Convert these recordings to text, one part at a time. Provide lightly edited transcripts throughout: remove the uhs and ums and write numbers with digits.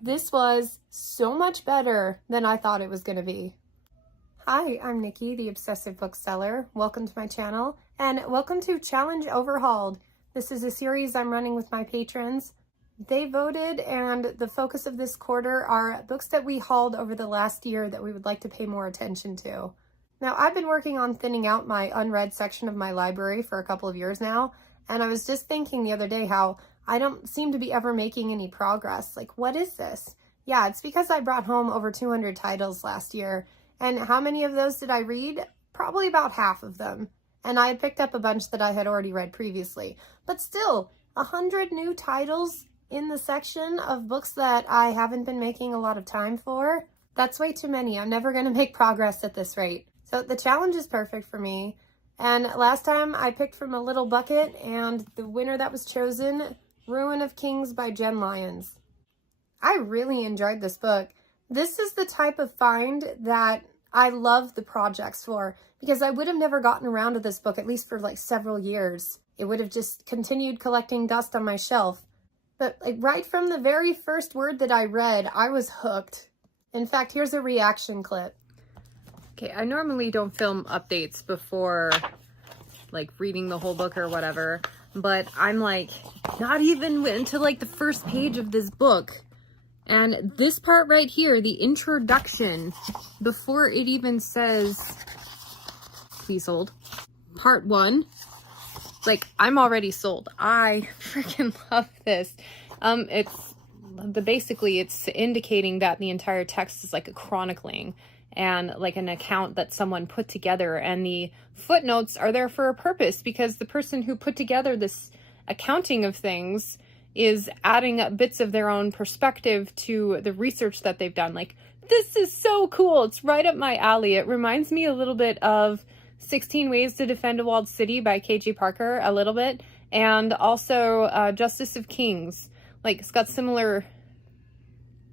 This was so much better than I thought it was going to be. Hi, I'm Nikki, the Obsessive Bookseller. Welcome to my channel, and welcome to Challenge Overhauled. This is a series I'm running with my patrons. They voted, and the focus of this quarter are books that we hauled over the last year that we would like to pay more attention to. Now, I've been working on thinning out my unread section of my library for a couple of years now, and I was just thinking the other day how I don't seem to be ever making any progress. Like, what is this? Yeah, it's because I brought home over 200 titles last year. And how many of those did I read? Probably about half of them. And I had picked up a bunch that I had already read previously. But still, 100 new titles in the section of books that I haven't been making a lot of time for. That's way too many. I'm never going to make progress at this rate. So the challenge is perfect for me. And last time I picked from a little bucket, and the winner that was chosen, Ruin of Kings by Jen Lyons. I really enjoyed this book. This is the type of find that I love the projects for, because I would have never gotten around to this book, at least for like several years. It would have just continued collecting dust on my shelf. But like right from the very first word that I read, I was hooked. In fact, here's a reaction clip. Okay, I normally don't film updates before like reading the whole book or whatever, but I'm like not even into like the first page of this book. And this part right here, the introduction, before it even says, please hold, part 1, like I'm already sold. I freaking love this. Basically it's indicating that the entire text is like a chronicling and like an account that someone put together, and the footnotes are there for a purpose, because the person who put together this accounting of things is adding up bits of their own perspective to the research that they've done. Like, this is so cool. It's right up my alley. It reminds me a little bit of 16 Ways to Defend a Walled City by K.J. Parker, a little bit, and also Justice of Kings. Like, it's got similar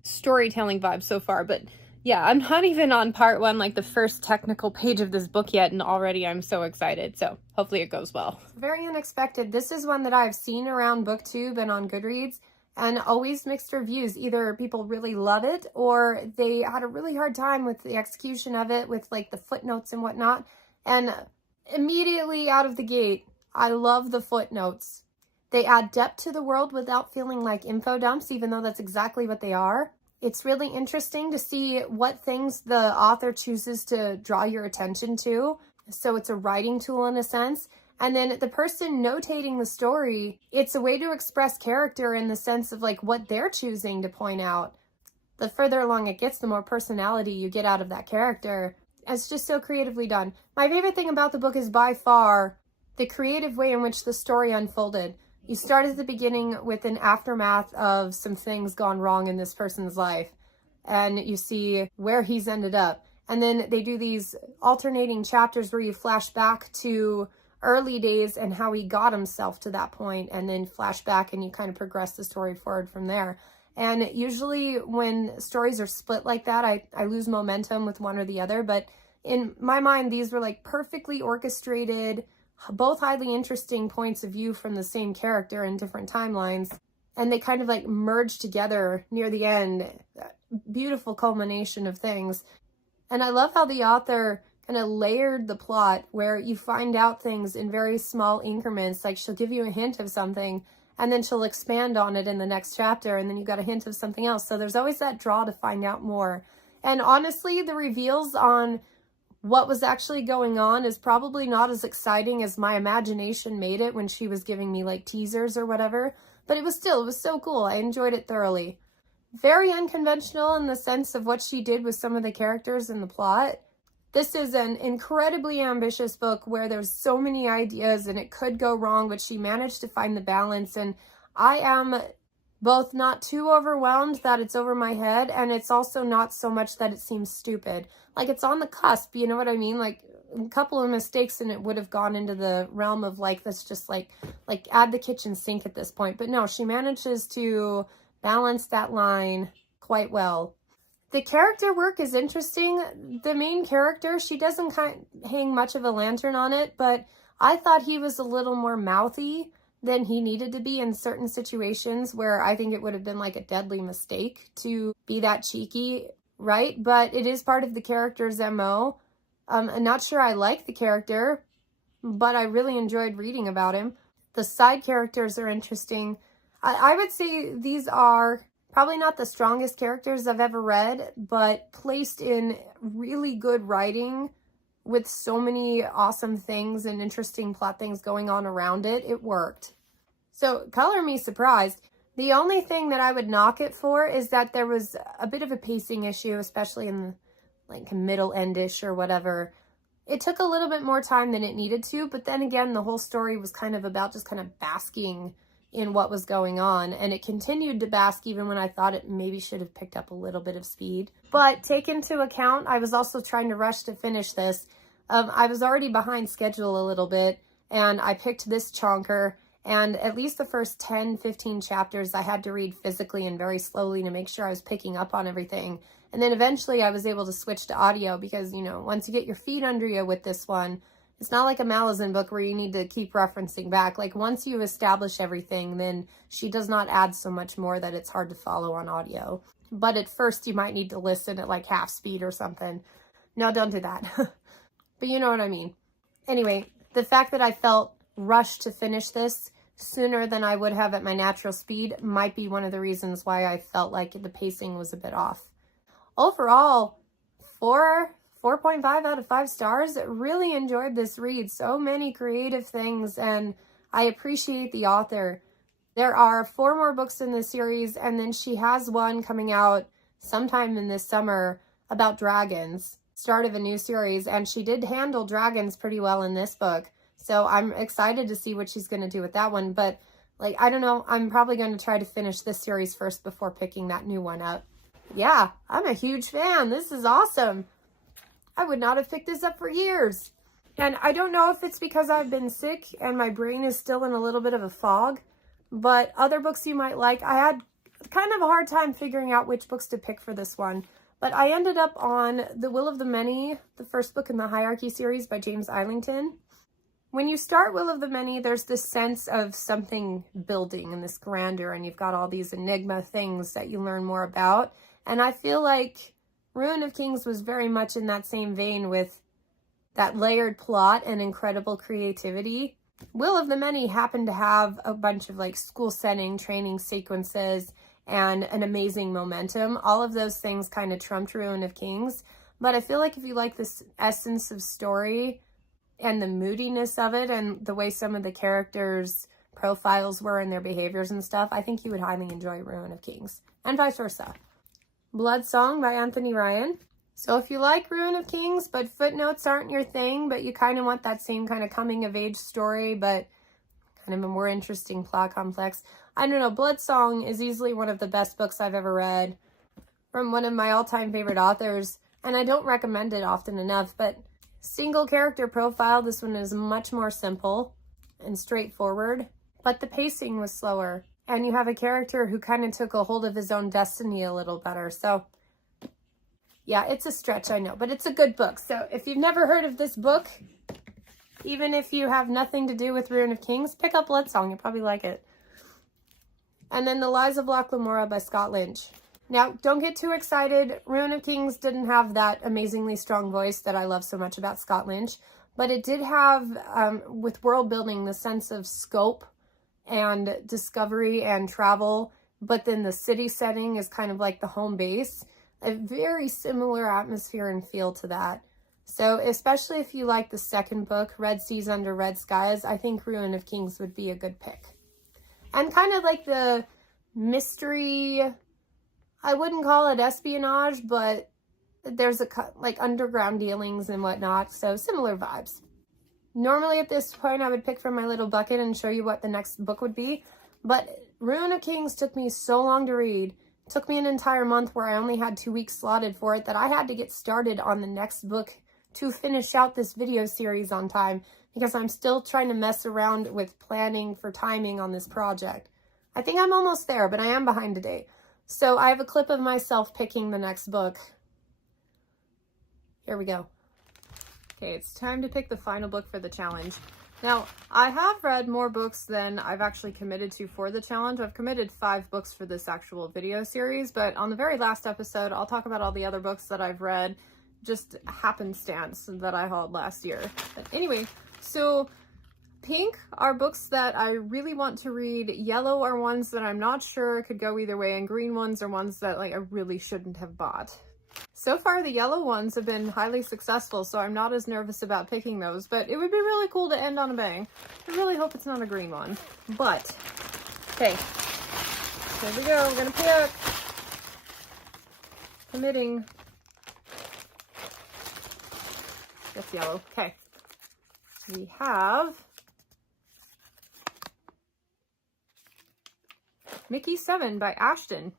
storytelling vibes so far, but yeah, I'm not even on part 1, like the first technical page of this book yet, and already I'm so excited. So hopefully it goes well. Very unexpected. This is one that I've seen around BookTube and on Goodreads, and always mixed reviews. Either people really love it, or they had a really hard time with the execution of it, with like the footnotes and whatnot. And immediately out of the gate, I love the footnotes. They add depth to the world without feeling like info dumps, even though that's exactly what they are. It's really interesting to see what things the author chooses to draw your attention to. So it's a writing tool in a sense. And then the person notating the story, it's a way to express character in the sense of like what they're choosing to point out. The further along it gets, the more personality you get out of that character. It's just so creatively done. My favorite thing about the book is by far the creative way in which the story unfolded. You start at the beginning with an aftermath of some things gone wrong in this person's life, and you see where he's ended up. And then they do these alternating chapters where you flash back to early days and how he got himself to that point, and then flash back and you kind of progress the story forward from there. And usually when stories are split like that, I lose momentum with one or the other. But in my mind, these were like perfectly orchestrated, both highly interesting points of view from the same character in different timelines, and they kind of like merge together near the end. Beautiful culmination of things. And I love how the author kind of layered the plot, where you find out things in very small increments. Like, she'll give you a hint of something, and then she'll expand on it in the next chapter, and then you got a hint of something else. So there's always that draw to find out more. And honestly, the reveals on what was actually going on is probably not as exciting as my imagination made it when she was giving me like teasers or whatever, but it was so cool. I enjoyed it thoroughly. Very unconventional in the sense of what she did with some of the characters in the plot. This is an incredibly ambitious book where there's so many ideas and it could go wrong, but she managed to find the balance. And I am both not too overwhelmed that it's over my head, and it's also not so much that it seems stupid. Like, it's on the cusp, you know what I mean? Like, a couple of mistakes and it would have gone into the realm of like, that's just like add the kitchen sink at this point. But no, she manages to balance that line quite well. The character work is interesting. The main character, she doesn't hang much of a lantern on it, but I thought he was a little more mouthy than he needed to be in certain situations where I think it would have been like a deadly mistake to be that cheeky, right? But it is part of the character's MO. I'm not sure I like the character, but I really enjoyed reading about him. The side characters are interesting. I would say these are probably not the strongest characters I've ever read, but placed in really good writing with so many awesome things and interesting plot things going on around it, it worked. So, color me surprised. The only thing that I would knock it for is that there was a bit of a pacing issue, especially in the like middle endish or whatever. It took a little bit more time than it needed to, but then again, the whole story was kind of about just kind of basking in what was going on, and it continued to bask even when I thought it maybe should have picked up a little bit of speed. But take into account, I was also trying to rush to finish this. I was already behind schedule a little bit, and I picked this chonker, and at least the first 10, 15 chapters I had to read physically and very slowly to make sure I was picking up on everything. And then eventually I was able to switch to audio because, you know, once you get your feet under you with this one, it's not like a Malazan book where you need to keep referencing back. Like once you establish everything, then she does not add so much more that it's hard to follow on audio. But at first you might need to listen at like half speed or something. No, don't do that. But you know what I mean. Anyway, the fact that I felt rushed to finish this sooner than I would have at my natural speed might be one of the reasons why I felt like the pacing was a bit off. Overall, 4.5 out of 5 stars. Really enjoyed this read. So many creative things, and I appreciate the author. There are 4 more books in this series, and then she has one coming out sometime in this summer about dragons, start of a new series, and she did handle dragons pretty well in this book. So I'm excited to see what she's going to do with that one. But like, I don't know, I'm probably going to try to finish this series first before picking that new one up. Yeah, I'm a huge fan. This is awesome. I would not have picked this up for years. And I don't know if it's because I've been sick and my brain is still in a little bit of a fog, but other books you might like. I had kind of a hard time figuring out which books to pick for this one, but I ended up on The Will of the Many, the first book in the Hierarchy series by James Islington. When you start Will of the Many, there's this sense of something building and this grandeur, and you've got all these enigma things that you learn more about. And I feel like Ruin of Kings was very much in that same vein with that layered plot and incredible creativity. Will of the Many happened to have a bunch of like school setting, training sequences, and an amazing momentum. All of those things kind of trumped Ruin of Kings. But I feel like if you like this essence of story and the moodiness of it and the way some of the characters' profiles were and their behaviors and stuff, I think you would highly enjoy Ruin of Kings, and vice versa. Blood Song by Anthony Ryan. So if you like Ruin of Kings, but footnotes aren't your thing, but you kind of want that same kind of coming-of-age story, but kind of a more interesting plot complex, I don't know, Blood Song is easily one of the best books I've ever read from one of my all-time favorite authors, and I don't recommend it often enough, but single character profile, this one is much more simple and straightforward, but the pacing was slower. And you have a character who kind of took a hold of his own destiny a little better. So, yeah, it's a stretch, I know, but it's a good book. So if you've never heard of this book, even if you have nothing to do with Ruin of Kings, pick up Blood Song. You'll probably like it. And then The Lies of Locke Lamora by Scott Lynch. Now, don't get too excited. Ruin of Kings didn't have that amazingly strong voice that I love so much about Scott Lynch, but it did have, with world building, the sense of scope and discovery and travel, but then the city setting is kind of like the home base. A very similar atmosphere and feel to that. So especially if you like the second book, Red Seas Under Red Skies, I think Ruin of Kings would be a good pick. And kind of like the mystery, I wouldn't call it espionage, but there's like underground dealings and whatnot, so similar vibes. Normally at this point I would pick from my little bucket and show you what the next book would be, but Ruin of Kings took me so long to read. It took me an entire month where I only had 2 weeks slotted for it that I had to get started on the next book to finish out this video series on time because I'm still trying to mess around with planning for timing on this project. I think I'm almost there, but I am behind a date. So I have a clip of myself picking the next book. Here we go. Okay, it's time to pick the final book for the challenge. Now, I have read more books than I've actually committed to for the challenge. I've committed 5 books for this actual video series, but on the very last episode, I'll talk about all the other books that I've read, just happenstance that I hauled last year. But anyway, so pink are books that I really want to read. Yellow are ones that I'm not sure could go either way, and green ones are ones that like I really shouldn't have bought. So far, the yellow ones have been highly successful, so I'm not as nervous about picking those, but it would be really cool to end on a bang. I really hope it's not a green one. But, okay, here we go. We're going to pick. Committing. That's yellow. Okay. We have Mickey 7 by Ashton.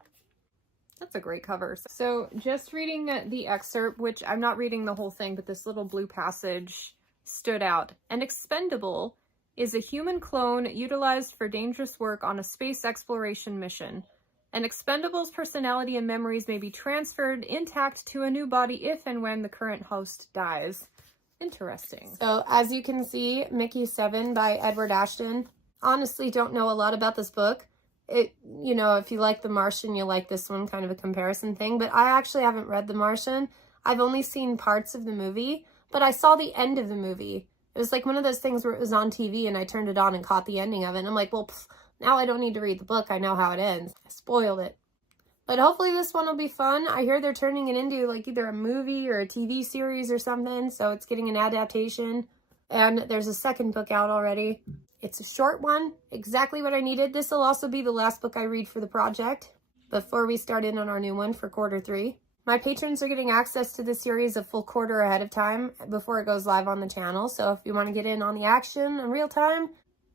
That's a great cover. So just reading the excerpt, which I'm not reading the whole thing, but this little blue passage stood out. An expendable is a human clone utilized for dangerous work on a space exploration mission. An expendable's personality and memories may be transferred intact to a new body if and when the current host dies. Interesting. So as you can see, Mickey 7 by Edward Ashton. Honestly, don't know a lot about this book. You know, if you like The Martian, you like this one, kind of a comparison thing. But I actually haven't read The Martian. I've only seen parts of the movie, but I saw the end of the movie. It was like one of those things where it was on TV and I turned it on and caught the ending of it. And I'm like, well, now I don't need to read the book. I know how it ends. I spoiled it. But hopefully this one will be fun. I hear they're turning it into like either a movie or a TV series or something. So it's getting an adaptation. And there's a second book out already. It's a short one, exactly what I needed. This will also be the last book I read for the project before we start in on our new one for quarter 3. My patrons are getting access to this series a full quarter ahead of time before it goes live on the channel. So if you want to get in on the action in real time,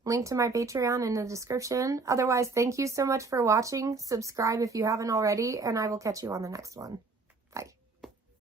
link to my Patreon in the description. Otherwise, thank you so much for watching. Subscribe if you haven't already, and I will catch you on the next one.